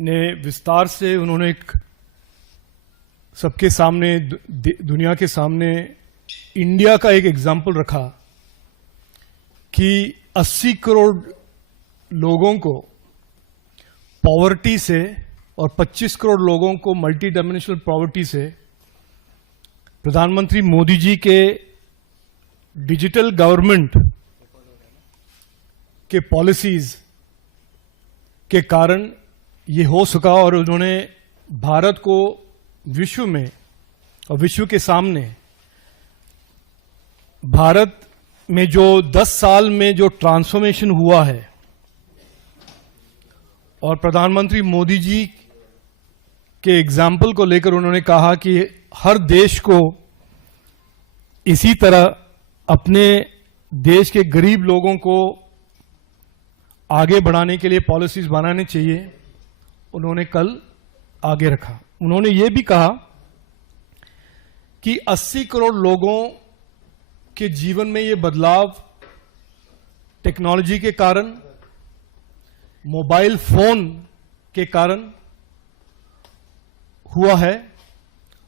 ने विस्तार से उन्होंने एक सबके सामने दुनिया के सामने इंडिया का एक एग्जाम्पल रखा कि 80 करोड़ लोगों को पॉवर्टी से और 25 करोड़ लोगों को मल्टी डायमेंशनल पॉवर्टी से प्रधानमंत्री मोदी जी के डिजिटल गवर्नमेंट के पॉलिसीज के कारण ये हो सका और उन्होंने भारत को विश्व में और विश्व के सामने भारत में जो 10 साल में जो ट्रांसफॉर्मेशन हुआ है और प्रधानमंत्री मोदी जी के एग्जाम्पल को लेकर उन्होंने कहा कि हर देश को इसी तरह अपने देश के गरीब लोगों को आगे बढ़ाने के लिए पॉलिसीज बनाने चाहिए। उन्होंने कल आगे रखा। उन्होंने ये भी कहा कि 80 करोड़ लोगों के जीवन में ये बदलाव टेक्नोलॉजी के कारण, मोबाइल फोन के कारण हुआ है।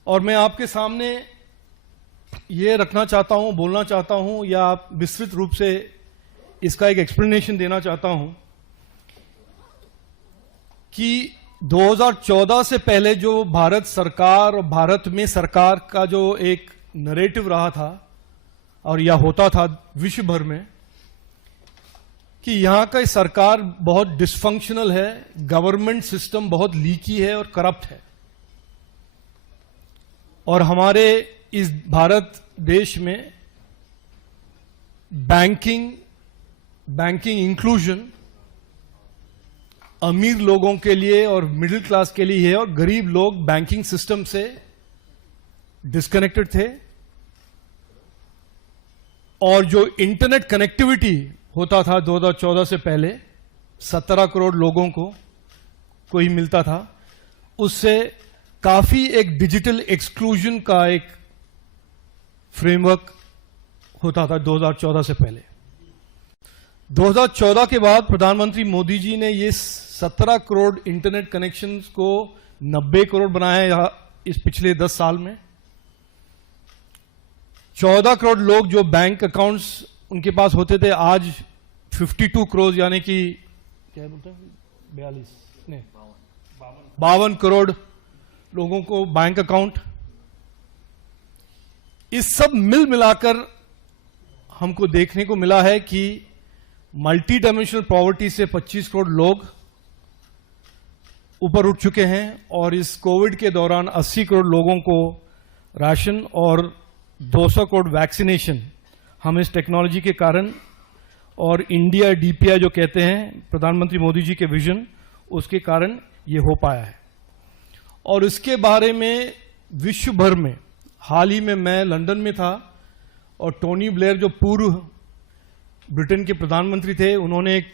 और मैं आपके सामने ये रखना चाहता हूं, बोलना चाहता हूं या विस्तृत रूप से इसका एक एक्सप्लेनेशन देना चाहता हूं कि 2014 से पहले जो भारत सरकार और भारत में सरकार का जो एक नरेटिव रहा था और यह होता था विश्व भर में कि यहां का सरकार बहुत डिसफंक्शनल है, गवर्नमेंट सिस्टम बहुत लीकी है और करप्ट है। और हमारे इस भारत देश में बैंकिंग इंक्लूजन अमीर लोगों के लिए और मिडिल क्लास के लिए है और गरीब लोग बैंकिंग सिस्टम से डिस्कनेक्टेड थे। और जो इंटरनेट कनेक्टिविटी होता था 2014 से पहले 17 करोड़ लोगों को ही मिलता था, उससे काफी एक डिजिटल एक्सक्लूजन का एक फ्रेमवर्क होता था 2014 से पहले। 2014 के बाद प्रधानमंत्री मोदी जी ने ये 17 करोड़ इंटरनेट कनेक्शंस को 90 करोड़ बनाया है इस पिछले 10 साल में। 14 करोड़ लोग जो बैंक अकाउंट्स उनके पास होते थे, आज 52 करोड़ यानी कि क्या बोलते हैं 52 करोड़ लोगों को बैंक अकाउंट। इस सब मिल मिलाकर हमको देखने को मिला है कि मल्टी डायमेंशनल पॉवर्टी से 25 करोड़ लोग ऊपर उठ चुके हैं और इस कोविड के दौरान 80 करोड़ लोगों को राशन और 200 करोड़ वैक्सीनेशन हम इस टेक्नोलॉजी के कारण और इंडिया डीपीआई जो कहते हैं प्रधानमंत्री मोदी जी के विजन, उसके कारण ये हो पाया है। और इसके बारे में विश्व भर में हाल ही में मैं लंदन में था और टोनी ब्लेयर जो पूर्व ब्रिटेन के प्रधानमंत्री थे, उन्होंने एक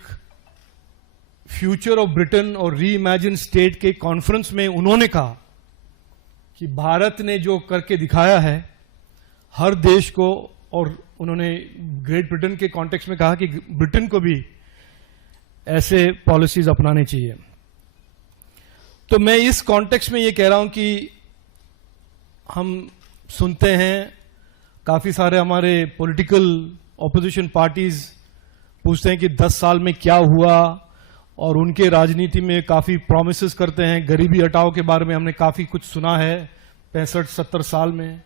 फ्यूचर ऑफ ब्रिटेन और री इमेजिन स्टेट के कॉन्फ्रेंस में उन्होंने कहा कि भारत ने जो करके दिखाया है हर देश को, और उन्होंने ग्रेट ब्रिटेन के कॉन्टेक्स्ट में कहा कि ब्रिटेन को भी ऐसे पॉलिसीज अपनाने चाहिए। तो मैं इस कॉन्टेक्स्ट में ये कह रहा हूं कि हम सुनते हैं काफी सारे हमारे पॉलिटिकल ऑपोजिशन पार्टीज पूछते हैं कि 10 साल में क्या हुआ, और उनके राजनीति में काफी प्रॉमिसेस करते हैं। गरीबी हटाओ के बारे में हमने काफी कुछ सुना है 65-70 साल में,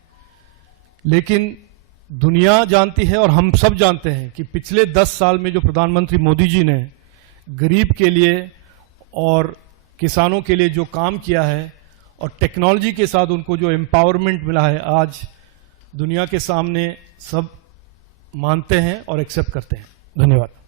लेकिन दुनिया जानती है और हम सब जानते हैं कि पिछले 10 साल में जो प्रधानमंत्री मोदी जी ने गरीब के लिए और किसानों के लिए जो काम किया है और टेक्नोलॉजी के साथ उनको जो एम्पावरमेंट मिला है, आज दुनिया के सामने सब मानते हैं और एक्सेप्ट करते हैं। धन्यवाद।